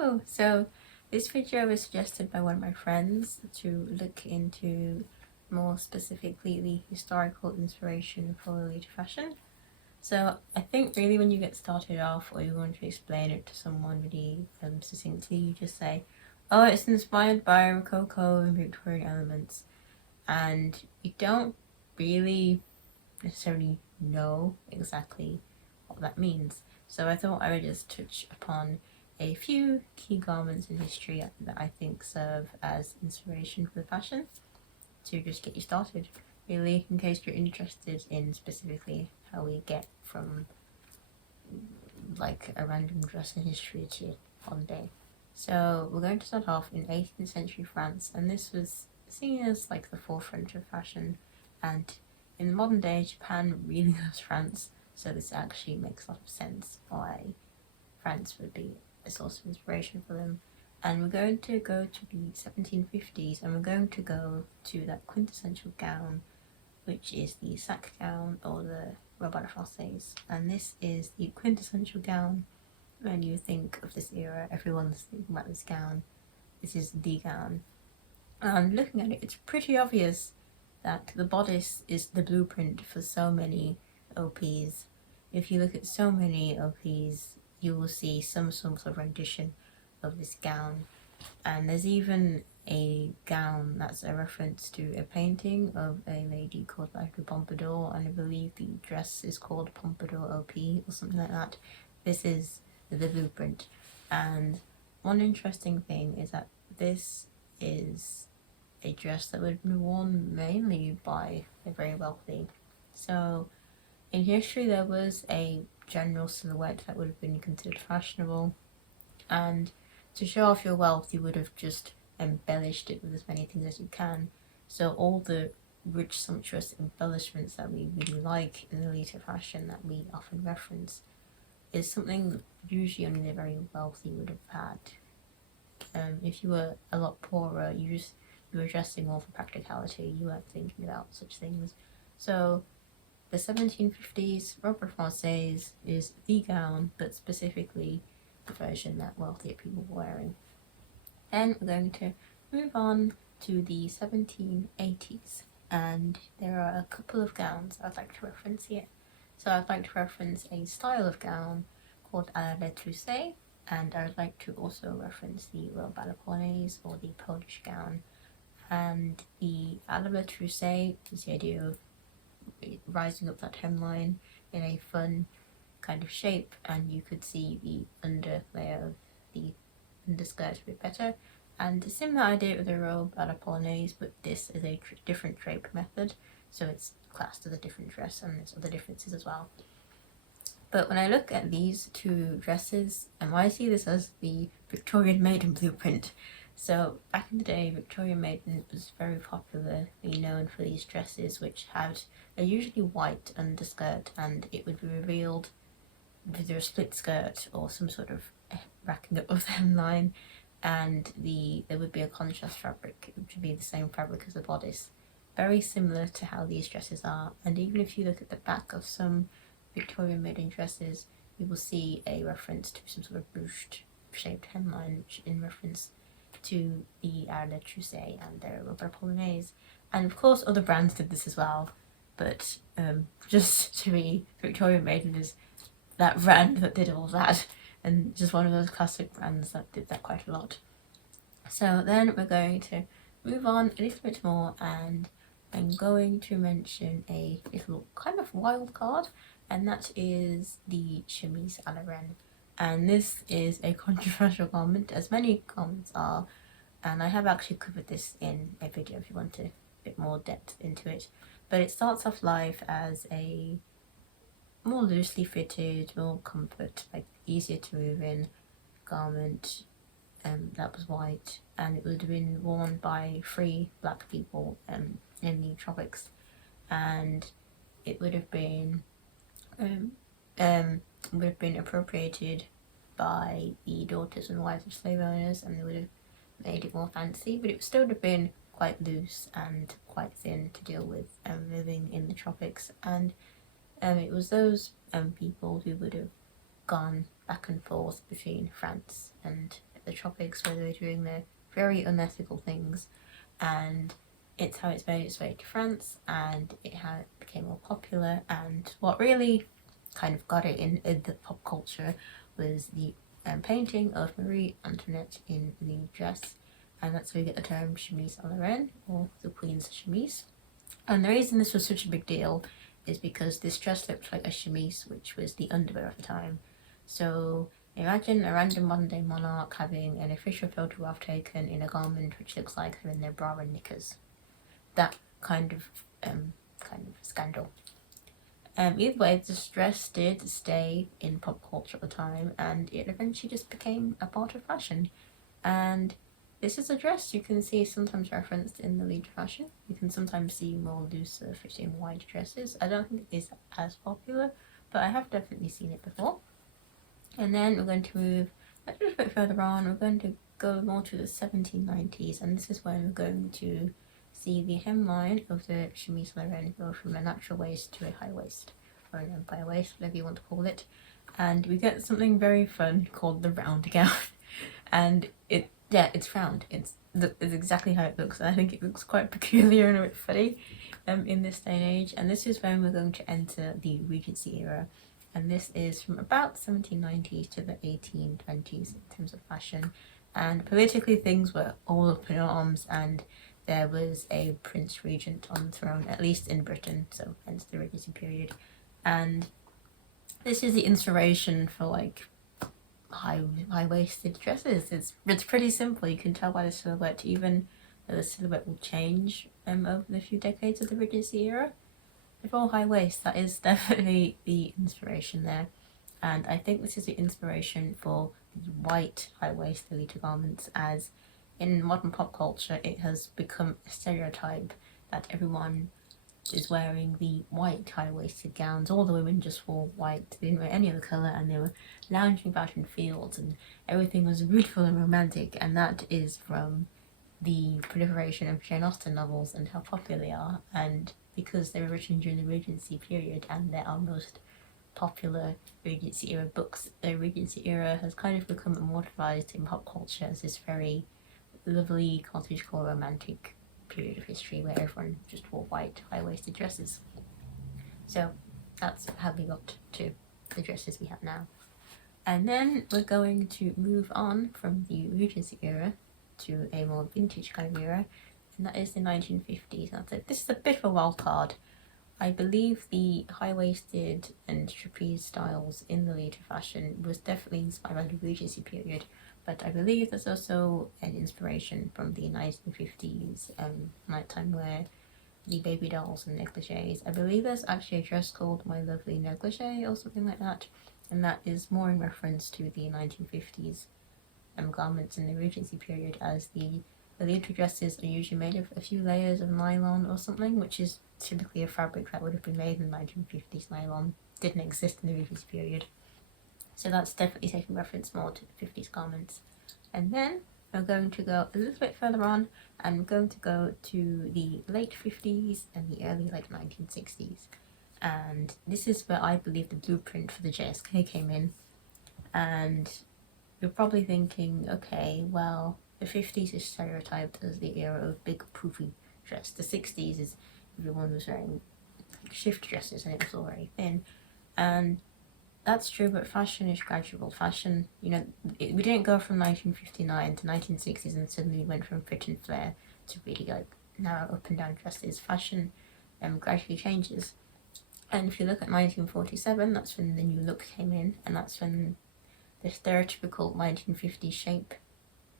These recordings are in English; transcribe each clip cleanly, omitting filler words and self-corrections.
Hello! So this video was suggested by one of my friends to look into more specifically the historical inspiration for lolita fashion. So I think really when you get started off or you want to explain it to someone really succinctly, you just say, oh, it's inspired by rococo and Victorian elements, and you don't really necessarily know exactly what that means. So I thought I would just touch upon a few key garments in history that I think serve as inspiration for the fashion to just get you started, really, in case you're interested in specifically how we get from like a random dress in history to modern day. So we're going to start off in 18th century France, and this was seen as like the forefront of fashion, and in modern day Japan really loves France, so this actually makes a lot of sense why France would be a source of inspiration for them. And we're going to go to the 1750s, and we're going to go to that quintessential gown, which is the sack gown or the robe à la française. And this is the quintessential gown. When you think of this era, everyone's thinking about this gown. This is the gown. And looking at it, it's pretty obvious that the bodice is the blueprint for so many OPs. If you look at so many OPs, you will see some sort of rendition of this gown. And there's even a gown that's a reference to a painting of a lady called like a Pompadour, and I believe the dress is called Pompadour OP or something like that. This is the blueprint. And one interesting thing is that this is a dress that would have been worn mainly by the very wealthy. So in history there was a general silhouette that would have been considered fashionable, and to show off your wealth you would have just embellished it with as many things as you can. So all the rich sumptuous embellishments that we really like in lolita fashion that we often reference is something usually only the very wealthy would have had. If you were a lot poorer, you were dressing more for practicality, you weren't thinking about such things. So the 1750s robe française is the gown, but specifically the version that wealthier people were wearing. Then we're going to move on to the 1780s, and there are a couple of gowns I'd like to reference here. So I'd like to reference a style of gown called à la trousse, and I would like to also reference the robe à la polonaise or the Polish gown. And the à la trousse is the idea of rising up that hemline in a fun kind of shape, and you could see the under layer of the underskirt a bit better. And a similar idea with the robe à la polonaise, but this is a different drape method, so it's classed as a different dress, and there's other differences as well. But when I look at these two dresses, I see this as the Victorian maiden blueprint. So back in the day, Victorian maiden was very popularly known for these dresses, which had a usually white underskirt, and it would be revealed with either a split skirt or some sort of racking up of the hemline, and there would be a contrast fabric, which would be the same fabric as the bodice, very similar to how these dresses are. And even if you look at the back of some Victorian maiden dresses, you will see a reference to some sort of ruched shaped hemline, which in reference to the à la trousse and their robe à la polonaise. And of course other brands did this as well, but just to me, Victorian maiden is that brand that did all that, and just one of those classic brands that did that quite a lot. So then we're going to move on a little bit more, and I'm going to mention a little kind of wild card, and that is the chemise à la reine. And this is a controversial garment, as many garments are, and I have actually covered this in a video if you want a bit more depth into it. But it starts off life as a more loosely fitted, more comfort, like easier to move in garment that was white, and it would have been worn by free black people in the tropics, and it would have been appropriated by the daughters and wives of slave owners, and they would have made it more fancy, but it would still have been quite loose and quite thin to deal with living in the tropics. And it was those people who would have gone back and forth between France and the tropics where they were doing their very unethical things, and it's how it's made its way to France, and how it became more popular. And what really kind of got it in the pop culture was the painting of Marie Antoinette in the dress, and that's where we get the term chemise à la reine, or the Queen's chemise. And the reason this was such a big deal is because this dress looked like a chemise, which was the underwear of the time. So imagine a random modern day monarch having an official photograph taken in a garment which looks like they're in their bra and knickers. That kind of scandal. Either way, this dress did stay in pop culture at the time, and it eventually just became a part of fashion. And this is a dress you can see sometimes referenced in the lead fashion. You can sometimes see more looser fitting white dresses. I don't think it is as popular, but I have definitely seen it before. And then we're going to move a little bit further on. We're going to go more to the 1790s, and this is when we're going to see the hemline of the chemise à la reine go from a natural waist to a high waist, or an empire waist, whatever you want to call it. And we get something very fun called the round gown. And it's round. It's exactly how it looks. I think it looks quite peculiar and a bit funny in this day and age. And this is when we're going to enter the Regency era. And this is from about 1790s to the 1820s in terms of fashion. And politically, things were all up in arms, and there was a prince regent on the throne, at least in Britain, so hence the Regency period. And this is the inspiration for like high-waisted dresses. It's pretty simple. You can tell by the silhouette, even though the silhouette will change over the few decades of the Regency era. Before high waist, that is definitely the inspiration there. And I think this is the inspiration for the white high-waist lolita garments, as in modern pop culture it has become a stereotype that everyone is wearing the white high-waisted gowns. All the women just wore white, they didn't wear any other colour, and they were lounging about in fields, and everything was beautiful and romantic. And that is from the proliferation of Jane Austen novels and how popular they are, and because they were written during the Regency period and they're our most popular Regency era books, the Regency era has kind of become immortalised in pop culture as this very lovely cottagecore romantic period of history where everyone just wore white high-waisted dresses. So that's how we got to the dresses we have now. And then we're going to move on from the Regency era to a more vintage kind of era, and that is the 1950s. This is a bit of a wild card. I believe the high-waisted and trapeze styles in the later fashion was definitely inspired by the Regency period, but I believe there's also an inspiration from the 1950s nighttime wear, the baby dolls and negligees. I believe there's actually a dress called My Lovely Negligee or something like that, and that is more in reference to the 1950s garments in the Regency period, as the later dresses are usually made of a few layers of nylon or something, which is typically a fabric that would have been made in the 1950s. Nylon didn't exist in the Regency period. So that's definitely taking reference more to the 50s garments. And then we're going to go a little bit further on, and we're going to go to the late 50s and the early late 1960s. And this is where I believe the blueprint for the JSK came in. And you're probably thinking, okay, well, the 50s is stereotyped as the era of big poofy dress. The 60s is everyone was wearing shift dresses and it was all very thin. And that's true, but fashion is gradual. Fashion, we didn't go from 1959 to 1960s and suddenly we went from fit and flare to really like narrow up and down dresses. Fashion gradually changes. And if you look at 1947, that's when the new look came in, and that's when the stereotypical 1950s shape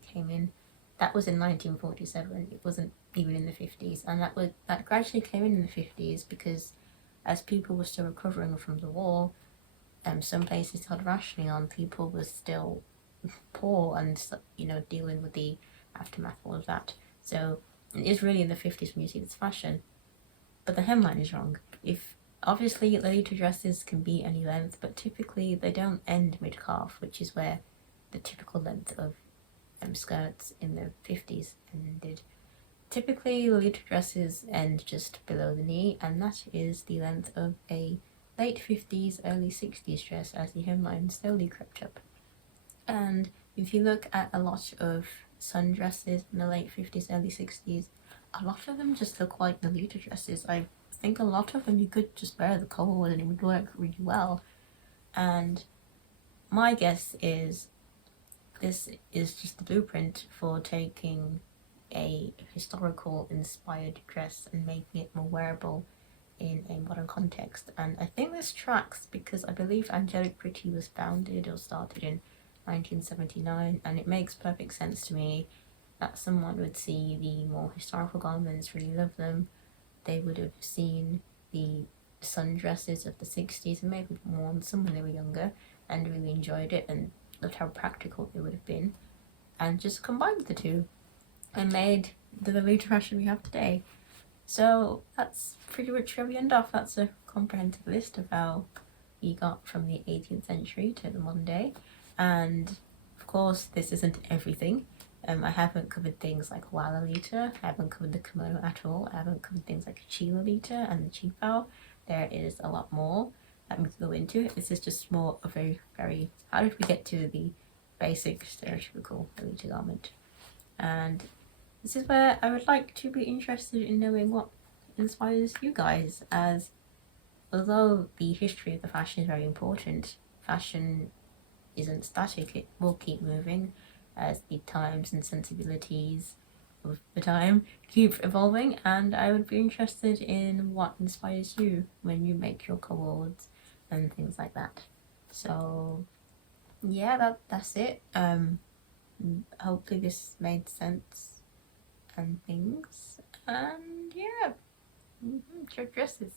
came in. That was in 1947. It wasn't even in the 50s, and that gradually came in the 50s because as people were still recovering from the war, some places had rationing on. People were still poor and dealing with the aftermath of all of that. So it is really in the 50s when you see this fashion, but the hemline is wrong. Obviously, later dresses can be any length, but typically they don't end mid-calf, which is where the typical length of skirts in the 50s ended. Typically, later dresses end just below the knee, and that is the length of a late 50s, early 60s dress as the hemline slowly crept up. And if you look at a lot of sundresses in the late 50s, early 60s, a lot of them just look like lolita dresses. I think a lot of them you could just wear the cowl and it would work really well. And my guess is this is just the blueprint for taking a historical inspired dress and making it more wearable in a modern context. And I think this tracks because I believe Angelic Pretty was founded or started in 1979, and it makes perfect sense to me that someone would see the more historical garments, really love them. They would have seen the sundresses of the 60s and maybe worn some when they were younger and really enjoyed it and loved how practical it would have been, and just combined the two and made the lolita fashion we have today. So that's pretty much where we end off. That's a comprehensive list of how we got from the 18th century to the modern day. And of course, this isn't everything. I haven't covered things like Wa Lolita, I haven't covered the kimono at all, I haven't covered things like Chi Lolita and the Chi. There is a lot more that we can go into. This is just more of a very, how did we get to the basic stereotypical Lolita garment? And this is where I would like to be interested in knowing what inspires you guys, as although the history of the fashion is very important, fashion isn't static, it will keep moving as the times and sensibilities of the time keep evolving, and I would be interested in what inspires you when you make your co-awards and things like that. So yeah, that's it. Hopefully this made sense and things, and yeah, dresses.